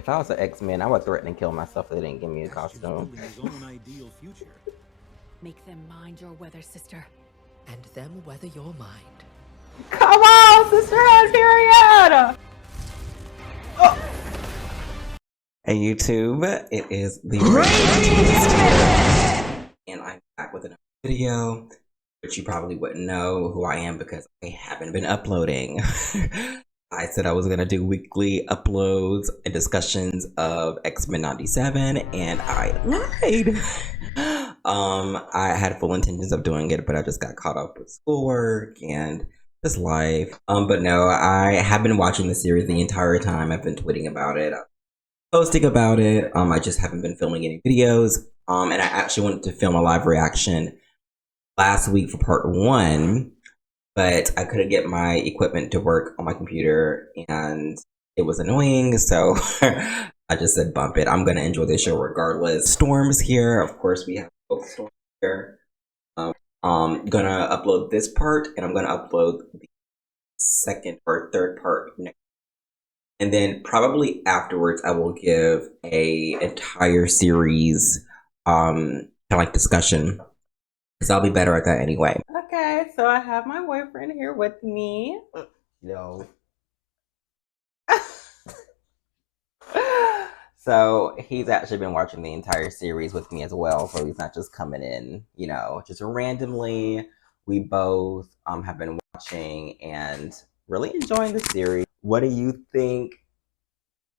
If I was an X-Men, I would threaten and kill myself if they didn't give me a costume. His own ideal future. Make them mind your weather, sister. And them weather your mind. Come on, sister has period! Oh. Hey YouTube, it is the and I'm back with another video, which you probably wouldn't know who I am because I haven't been uploading. I said I was gonna do weekly uploads and discussions of X-Men 97, and I lied. I had full intentions of doing it, but I just got caught up with schoolwork and this life. But no, I have been watching the series the entire time. I've been tweeting about it, posting about it. I just haven't been filming any videos. And I actually wanted to film a live reaction last week for part 1, but I couldn't get my equipment to work on my computer and it was annoying, so I just said bump it. I'm gonna enjoy this show regardless. Storm's here, of course we have both Storms here. Gonna upload this part and I'm gonna upload the second or third part next. And then probably afterwards I will give a entire series kind of like discussion, because I'll be better at that anyway. Okay, so I have my boyfriend here with me. Yo. So he's actually been watching the entire series with me as well, so he's not just coming in, you know, just randomly. We both have been watching and really enjoying the series. What do you think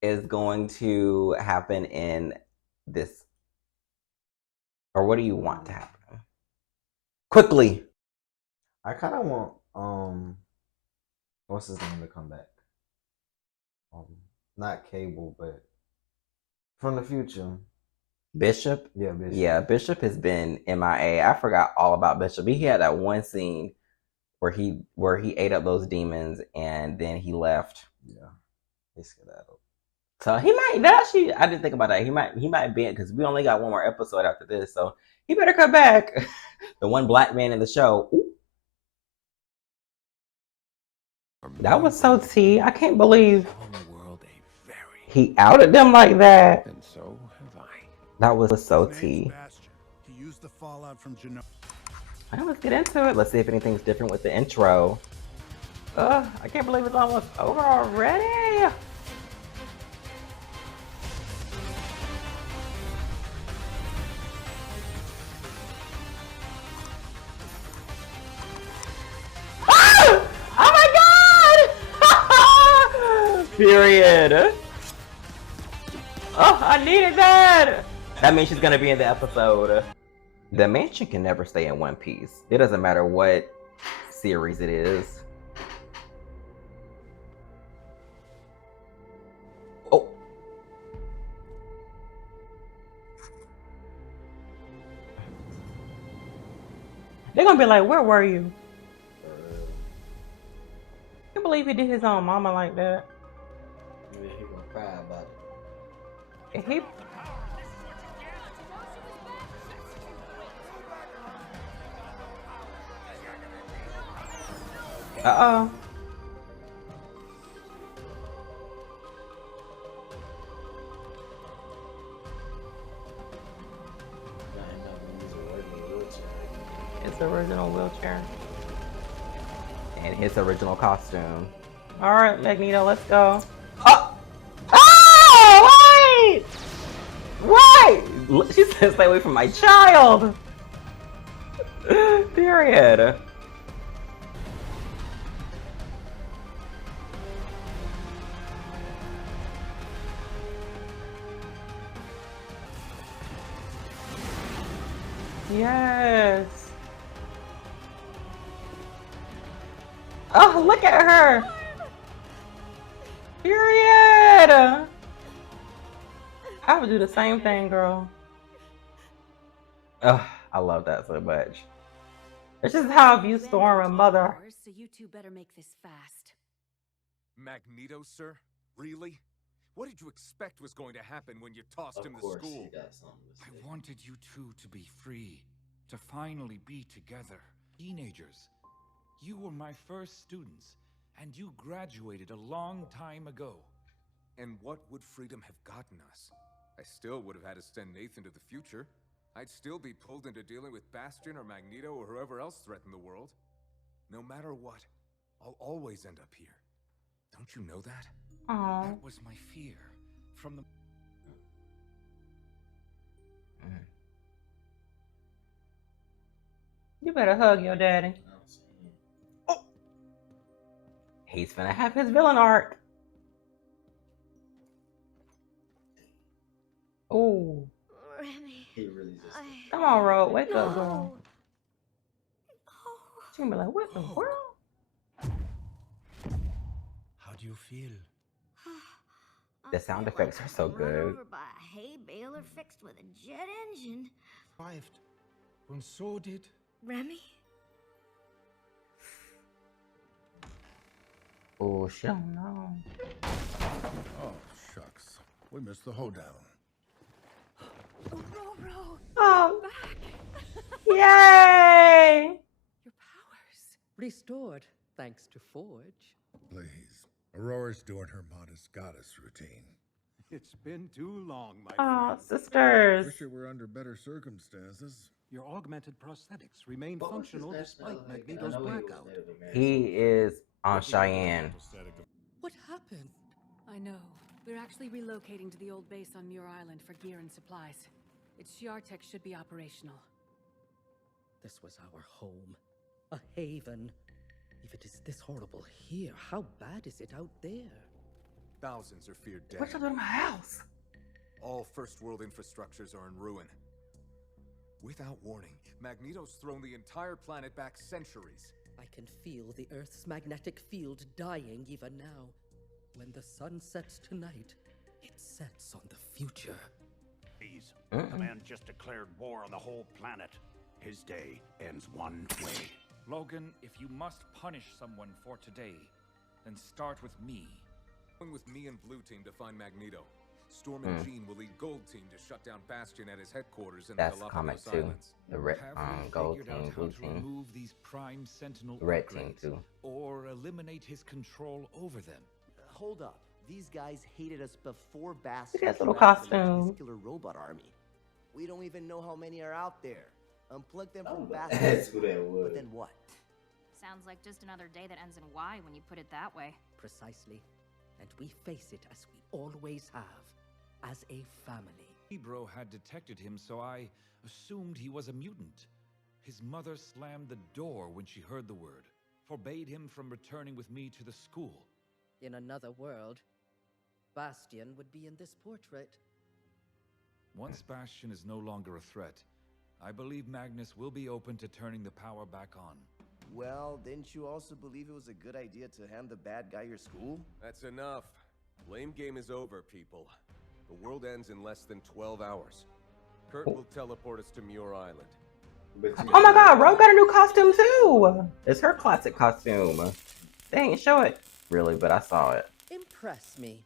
is going to happen in this, or what do you want to happen? Quickly. I kind of want what's his name to come back. Not Cable, but from the future. Bishop? Yeah, Bishop. Yeah, Bishop has been MIA. I forgot all about Bishop. He had that one scene where he ate up those demons and then he left. Yeah, he skedaddled. So he might. That actually, I didn't think about that. He might be, because we only got one more episode after this, so he better come back. The one black man in the show. Ooh. That was so tea. I can't believe he outed them like that. And so have I. That was so tea. He used the fallout from Genoa. Right, let's get into it. Let's see if anything's different with the intro. I can't believe it's almost over already. Period. Oh, I needed that. That means she's gonna be in the episode. The mansion can never stay in one piece. It doesn't matter what series it is. Oh. They're gonna be like, where were you? I can't believe he did his own mama like that. Maybe he gonna cry about it. He... Uh-oh. His original wheelchair. And his original costume. All right, Magneto, let's go. Oh! Oh! Wait! Wait! She said stay away from my child! Period. Yes. Oh, look at her. Period. I would do the same thing, girl. Ugh, I love that so much. It's just how I view Storm and Mother. So you two better make this fast. Magneto, sir? Really? What did you expect was going to happen when you tossed him to school? I wanted you two to be free, to finally be together. Teenagers. You were my first students, and you graduated a long time ago. And what would freedom have gotten us? I still would have had to send Nathan to the future. I'd still be pulled into dealing with Bastion or Magneto or whoever else threatened the world. No matter what, I'll always end up here. Don't you know that? Aww. That was my fear. From the... You better hug your daddy. Oh. He's gonna have his villain arc. Oh. Remy. He really just. Come on, Ro. Wake up, No. girl. She's gonna be like, what the world? How do you feel? The sound effects are so good. Run over by a hay baler fixed with a jet engine. Survived. And so did. Remy? Oh, she don't know. Oh, shucks. We missed the hoedown. Ro, Oh, back! yay! Your powers. Restored, thanks to Forge. Please. Aurora's doing her modest goddess routine. It's been too long, my Oh, friend. sisters. Wish it were under better circumstances. Your augmented prosthetics remain What was functional this despite like? I Magneto's know he was blackout. Native American. He is on Cheyenne. What happened? I know. We're actually relocating to the old base on Muir Island for gear and supplies. Its Shiartech should be operational. This was our home. A haven. If it is this horrible here, how bad is it out there? Thousands are feared dead. What's up in my house? All First World infrastructures are in ruin. Without warning, Magneto's thrown the entire planet back centuries. I can feel the Earth's magnetic field dying even now. When the sun sets tonight, it sets on the future. Please, the man just declared war on the whole planet. His day ends one way. Logan, if you must punish someone for today, then start with me. Going with me and Blue Team to find Magneto. Storm and Jean will lead Gold Team to shut down Bastion at his headquarters in That's the comic Galapagos too. Islands. The red, Have we gold figured out team, how blue to team, remove these Prime Sentinel red team upgrades, too. or eliminate his control over them? Hold up. These guys hated us before Bastion. Look at his little drafted them into costume. this killer robot army. We don't even know how many are out there. Unplug them from That's Bastion. who that was. But then what? Sounds like just another day that ends in Y when you put it that way. Precisely. And we face it as we always have. As a family. Ebro had detected him, so I assumed he was a mutant. His mother slammed the door when she heard the word, forbade him from returning with me to the school. In another world, Bastion would be in this portrait. Once Bastion is no longer a threat, I believe Magnus will be open to turning the power back on. Well, didn't you also believe it was a good idea to hand the bad guy your school? That's enough. Blame game is over, people. The world ends in less than 12 hours. Kurt will teleport us to Muir Island. Oh my god, Ro got a new costume too! It's her classic costume. They ain't show it really, but I saw it. Impress me.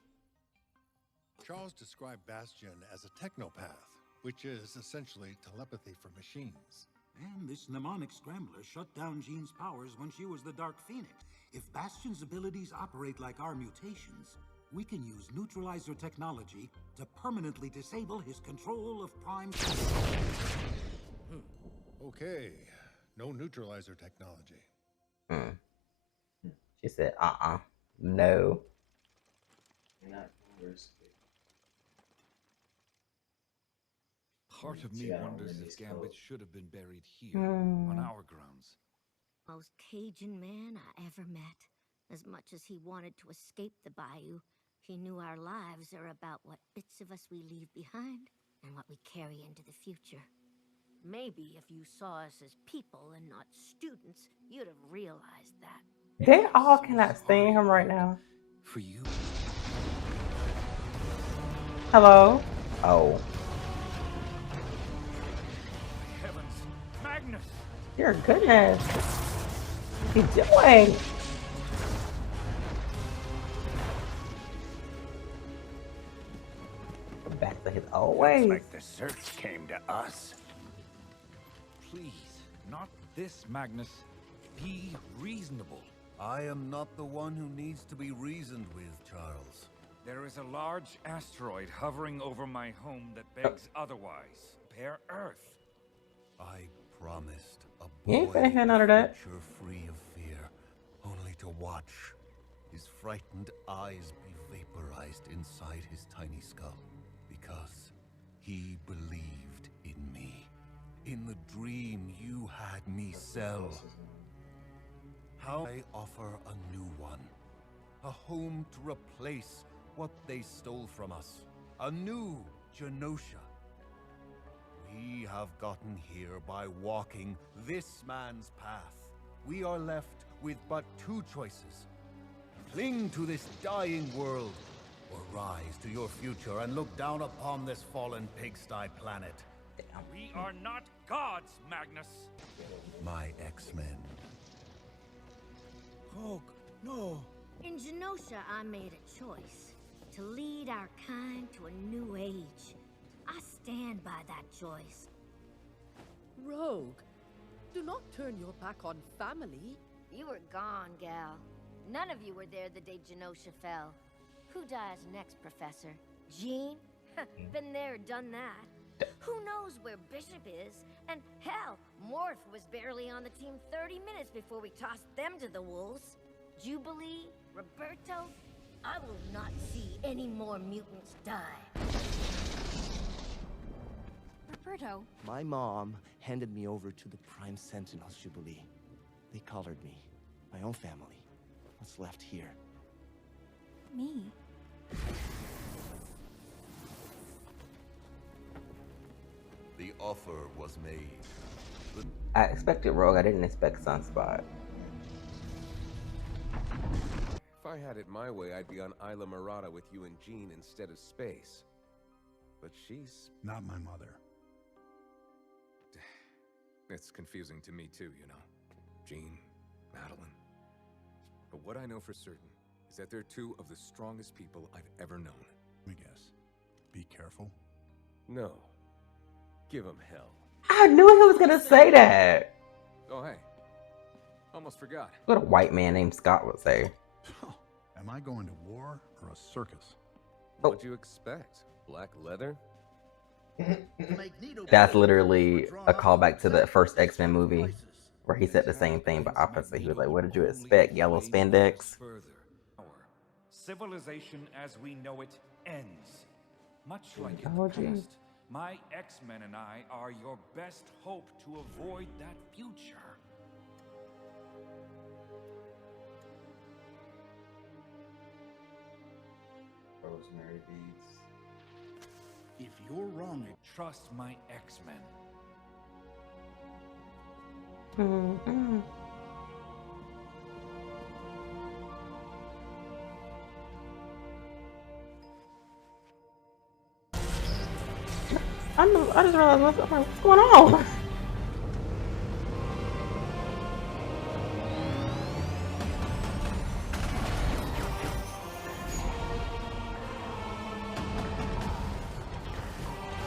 Charles described Bastion as a technopath, which is essentially telepathy for machines. And this mnemonic scrambler shut down Jean's powers when she was the Dark Phoenix. If Bastion's abilities operate like our mutations, we can use neutralizer technology to permanently disable his control of Prime. Okay, no neutralizer technology. She said, no. Part of me Yeah, wonders really if Gambit slow. should have been buried here, on our grounds. Most Cajun man I ever met. As much as he wanted to escape the bayou, he knew our lives are about what bits of us we leave behind and what we carry into the future. Maybe if you saw us as people and not students, you'd have realized that. They all cannot stand him right now. For you. Hello? Oh. Heavens! Magnus! Dear goodness. What's he doing? Back to his old ways. Looks like the search came to us. Please, not this, Magnus. Be reasonable. I am not the one who needs to be reasoned with, Charles. There is a large asteroid hovering over my home that begs otherwise. Bare Earth. I promised a You ain't boy finna hear none of that. future free of fear, only to watch his frightened eyes be vaporized inside his tiny skull, because he believed in me, in the dream you had me sell. How I offer a new one, a home to replace what they stole from us, a new Genosha. We have gotten here by walking this man's path. We are left with but two choices. Cling to this dying world, or rise to your future and look down upon this fallen pigsty planet. We are not gods, Magnus. My X-Men. Hulk, no. In Genosha, I made a choice to lead our kind to a new age. I stand by that choice. Rogue, do not turn your back on family. You were gone, gal. None of you were there the day Genosha fell. Who dies next, Professor? Jean? Been there, done that. Who knows where Bishop is? And hell, Morph was barely on the team 30 minutes before we tossed them to the wolves. Jubilee? Roberto? I will not see any more mutants die. Roberto. My mom handed me over to the Prime Sentinels, Jubilee. They collared me. My own family. What's left here? Me. The offer was made. I expected Rogue. I didn't expect Sunspot. If I had it my way, I'd be on Isla Mirada with you and Jean instead of space. But she's... Not my mother. It's confusing to me too, you know. Jean, Madeline. But what I know for certain is that they're two of the strongest people I've ever known. Let me guess. Be careful. No. Give them hell. I knew he was gonna say that. Oh, hey. Almost forgot. What a white man named Scott would say. Am I going to war or a circus? What'd you expect? Black leather? That's literally a callback to the first X-Men movie where he said the same thing but opposite. He was like, what did you expect? Yellow spandex? Civilization as we know it ends. Much like in Oh, the geez. past, my X-Men and I are your best hope to avoid that future. Rosemary beads. If you're wrong, Trust my X-Men. Mm-mm. I just realized what's going on.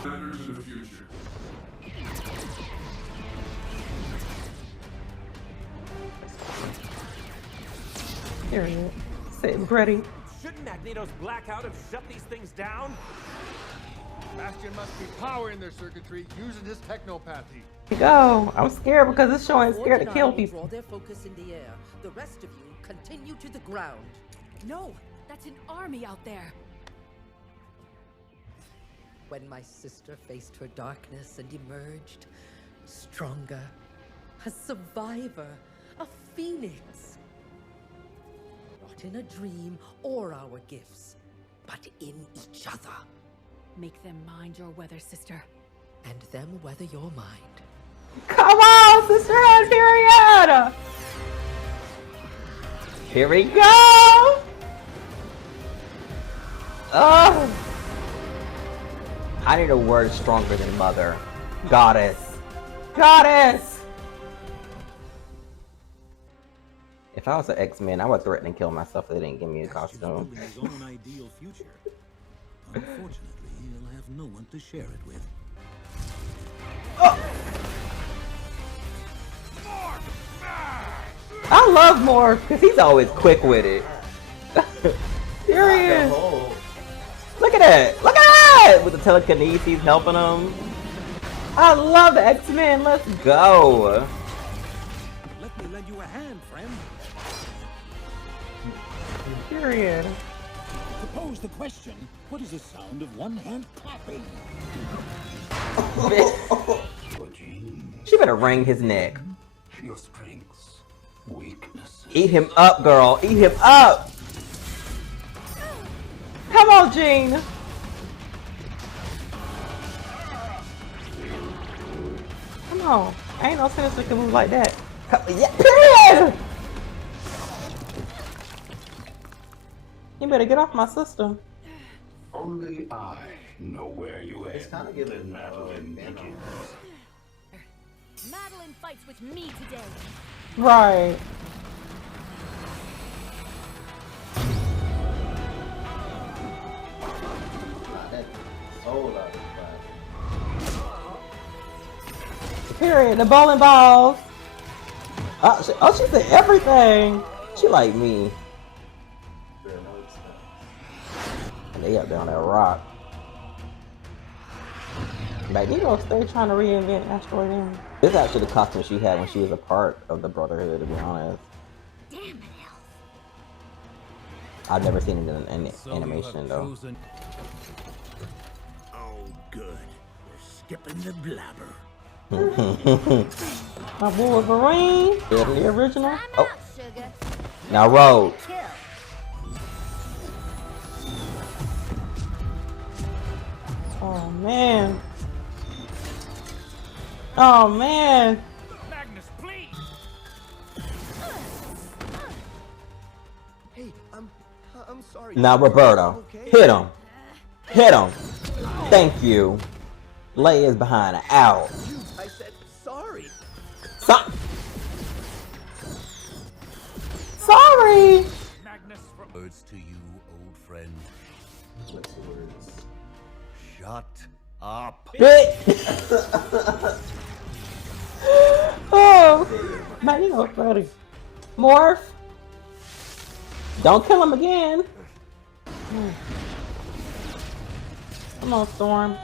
Better to the future. Here he is. Sitting pretty. Shouldn't Magneto's blackout have shut these things down? Bastion must be powering their circuitry using his technopathy. Go. I'm scared because this show ain't scared to Ford and I kill will people. Draw their focus in the air. The rest of you continue to the ground. No, that's an army out there. When my sister faced her darkness and emerged, stronger, a survivor, a phoenix. Not in a dream or our gifts, but in each other. Make them mind your weather, sister. And them weather your mind. Come on, Sister Hyperion! Here we go! Oh! I need a word stronger than mother. Goddess. Goddess! If I was an X-Men, I would threaten to kill myself if they didn't give me a costume. His own ideal future. Unfortunately, he'll have no one to share it with. I love Morph because he's always quick with it. Here he is. at that. Look at that! With the telekinesis helping him. I love the X-Men. Let's go. Let me lend you a hand, friend. Period. To pose the question, what is the sound of one hand clapping? She better wring his neck. Your strengths, weaknesses. Eat him up, girl. Eat him up. Come on, Jean. Come on. Ain't no sinister can move like that. Yeah, period. You better get off my sister. Only I know where you are. It's kind of giving Madeline begins. Madeline fights with me today. Right. Period. The bowling balls. Oh, she said everything. She like me. And they up there on that rock. Magneto's still trying to reinvent Asteroid M. This is actually the costume she had when she was a part of the Brotherhood, to be honest. Damn it, Elf. I've never seen it in an animation, though. Oh, good. We're skipping the blabber. My Wolverine. The original. Oh. Now, Road. Oh, man. Oh, man. Magnus, please. Hey, I'm sorry. Now, Roberto. Okay? Hit him. Hit him. Thank you. Lay is behind an owl. I said sorry. Stop. Sorry. Words to you, old friend. Shut up. Bitch. Oh, man, you know funny. Morph. Don't kill him again. Come on, Storm.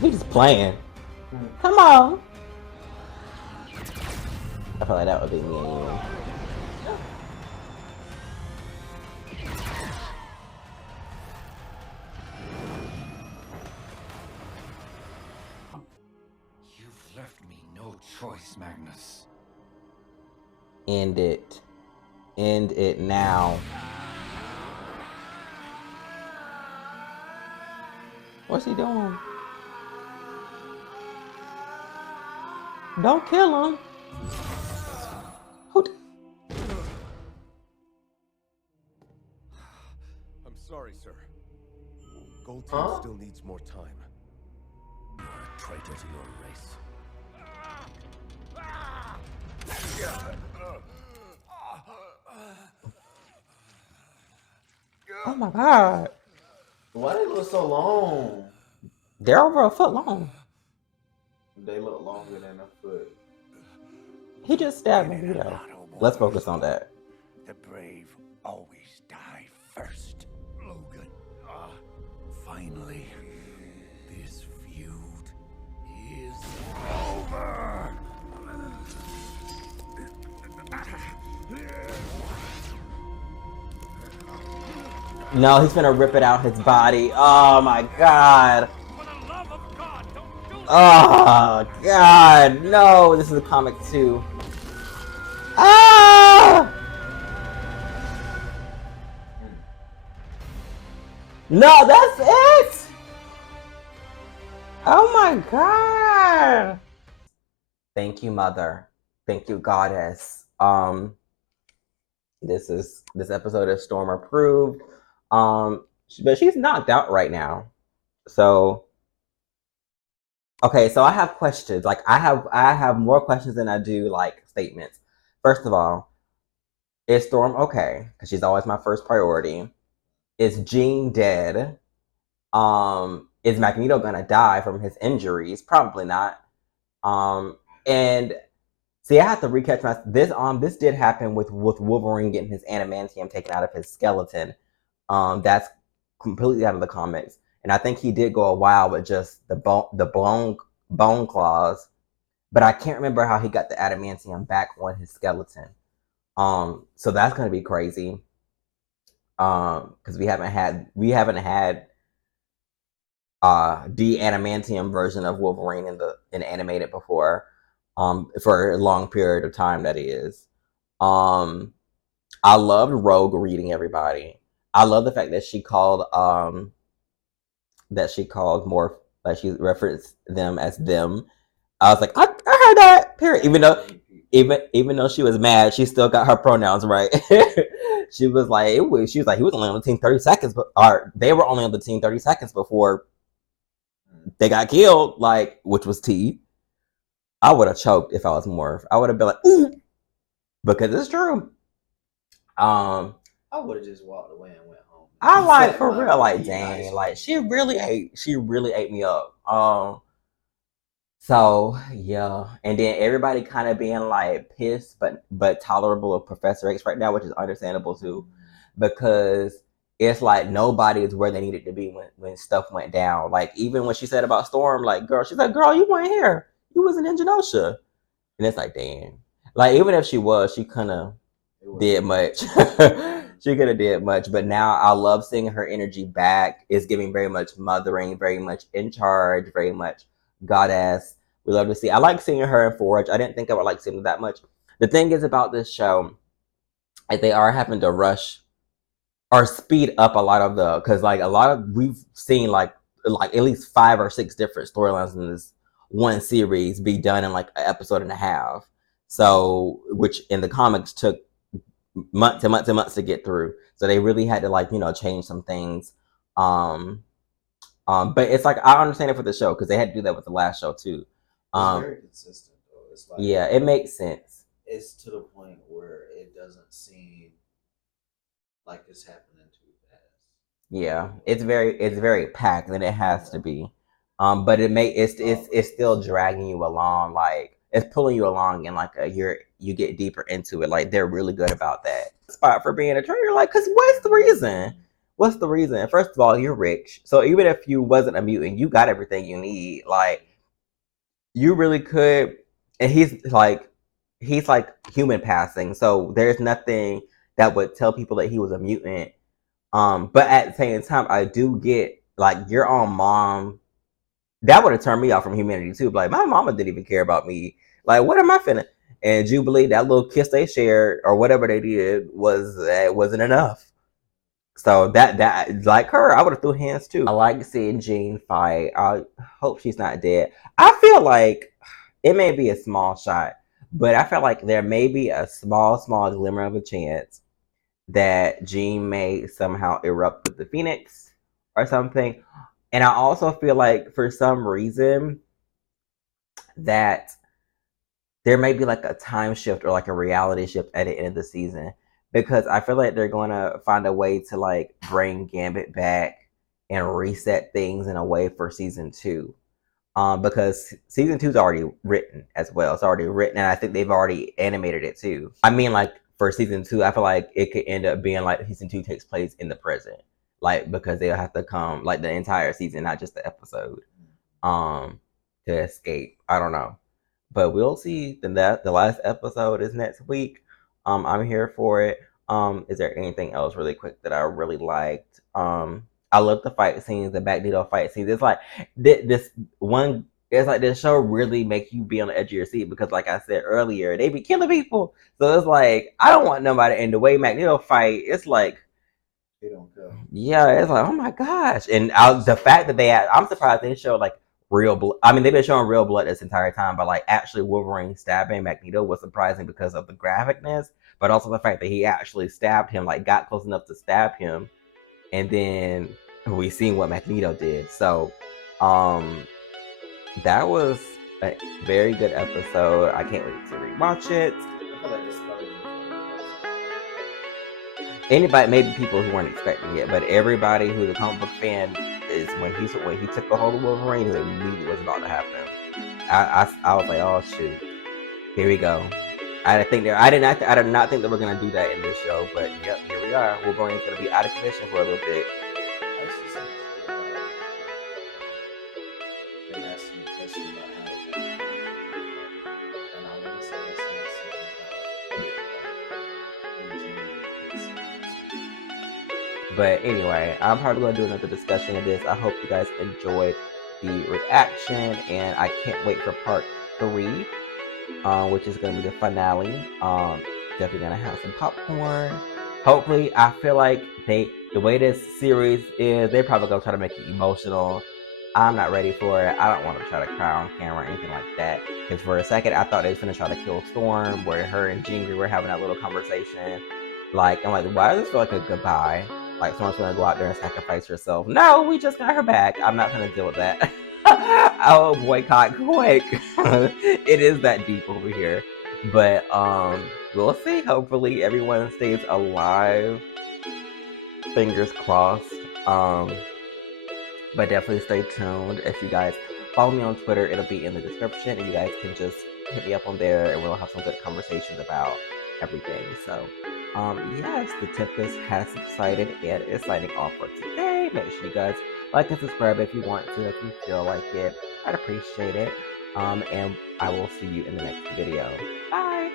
We just playing. Come on. I feel like that would be me and you. You've left me no choice, Magnus. End it. End it now. What's he doing? Don't kill him. I'm sorry, sir. Gold Team still needs more time. You're a traitor to your race. Oh my god. Why they look so long? They're over a foot long. They look longer than a foot. He just stabbed Magneto. Let's focus on that. The brave always die first. Logan, finally, this feud is over. No, he's gonna rip it out his body. Oh my god. Oh god. No, this is a comic too. Ah! No, that's it. Oh my god. Thank you, Mother. Thank you, Goddess. This episode is Storm approved. But she's knocked out right now. So okay, so I have questions. Like I have more questions than I do like statements. First of all, is Storm okay? Because she's always my first priority. Is Jean dead? Is Magneto gonna die from his injuries? Probably not. And See, I have to recatch my this did happen with Wolverine getting his adamantium taken out of his skeleton. That's completely out of the comics. And I think he did go a while with just the bone claws. But I can't remember how he got the adamantium back on his skeleton. So that's gonna be crazy. Because we haven't had the adamantium version of Wolverine in animated before. For a long period of time, that is. I loved Rogue reading everybody. I love the fact that she called more, like she referenced them as them. I was like, I heard that. Period. Even though she was mad, she still got her pronouns right. She was like, he was only on the team 30 seconds, or they were only on the team 30 seconds before they got killed, like, which was T. I would have choked if I was Morph. I would have been like, ooh, because it's true. I would have just walked away and went home. I like, for real, like, dang, like she really ate me up. So yeah, and then everybody kind of being like pissed, but tolerable of Professor X right now, which is understandable too, because it's like nobody is where they needed to be when stuff went down. Like even when she said about Storm, like she's like, girl, you weren't here, you wasn't in Genosha, and it's like, damn, like even if she was, she couldn't have did much. She could have did much, but now I love seeing her energy back. It's giving very much mothering, very much in charge, very much goddess. We love to see. I like seeing her in Forge. I didn't think I would like seeing her that much. The thing is about this show, like they are having to rush or speed up a lot of because like we've seen like at least 5 or 6 different storylines in this one series be done in like an episode and a half. So, which in the comics took months and months and months to get through. So they really had to like, change some things. But it's like I understand it for the show because they had to do that with the last show too. It's very consistent though. It's like, yeah, it makes sense. It's to the point where it doesn't seem like it's happening too fast. Yeah, it's very packed, and it has to be. But it's still dragging you along, like it's pulling you along, and like you get deeper into it. Like they're really good about that spot for being a trainer. Like, cause what's the reason? What's the reason? First of all, you're rich, so even if you wasn't a mutant, you got everything you need. Like, you really could. And he's like human passing, so there's nothing that would tell people that he was a mutant. But at the same time, I do get like your own mom. That would have turned me off from humanity too. Like my mama didn't even care about me. Like what am I finna? And Jubilee, that little kiss they shared or whatever they did wasn't enough. So that like her, I would have threw hands too. I like seeing Jean fight. I hope she's not dead. I feel like it may be a small shot, but I feel like there may be a small glimmer of a chance that Jean may somehow erupt with the Phoenix or something. And I also feel like for some reason that there may be like a time shift or like a reality shift at the end of the season, because I feel like they're going to find a way to like bring Gambit back and reset things in a way for season 2. Because season 2 is already written as well. It's already written, and I think they've already animated it too. I mean, like for season 2, I feel like it could end up being like season 2 takes place in the present. Like, because they'll have to come like the entire season, not just the episode, to escape. I don't know, but we'll see. The last episode is next week. I'm here for it. Is there anything else really quick that I really liked? I love the fight scenes, the Magneto fight scenes. It's like this one. It's like this show really makes you be on the edge of your seat because, like I said earlier, they be killing people. So it's like I don't want nobody. And the way Magneto fight, it's like. They don't go. Yeah, it's like, oh my gosh. And the fact that I'm surprised they showed like real blood. I mean, they've been showing real blood this entire time, but like actually Wolverine stabbing Magneto was surprising because of the graphicness, but also the fact that he actually stabbed him, like got close enough to stab him. And then we seen what Magneto did. So, that was a very good episode. I can't wait to rewatch it. I feel like this Anybody, maybe people who weren't expecting it, but everybody who's a comic book fan is when he took a hold of Wolverine, he knew what was about to happen. I was like, oh shoot. Here we go. I did not think that we're gonna do that in this show, but yep, here we are. Wolverine's gonna be out of commission for a little bit. I see something about they asked me a question about how it got, and I want to say that's something about But anyway, I'm probably gonna do another discussion of this. I hope you guys enjoyed the reaction, and I can't wait for part 3. Which is gonna be the finale. Definitely gonna have some popcorn. Hopefully, I feel like the way this series is, they're probably gonna try to make it emotional. I'm not ready for it. I don't want to try to cry on camera or anything like that. Because for a second, I thought they was gonna try to kill Storm, where her and Jingle were having that little conversation. Like, I'm like, why does this feel like a goodbye? Like, Storm's gonna go out there and sacrifice herself. No, we just got her back. I'm not gonna deal with that. I'll boycott quick. It is that deep over here. But we'll see. Hopefully everyone stays alive. Fingers crossed. But definitely stay tuned. If you guys follow me on Twitter, it'll be in the description, and you guys can just hit me up on there, and we'll have some good conversations about everything. So yes, the Tempest has subsided and is signing off for today. Make sure you guys like and subscribe if you want to, if you feel like it. I'd appreciate it. And I will see you in the next video. Bye!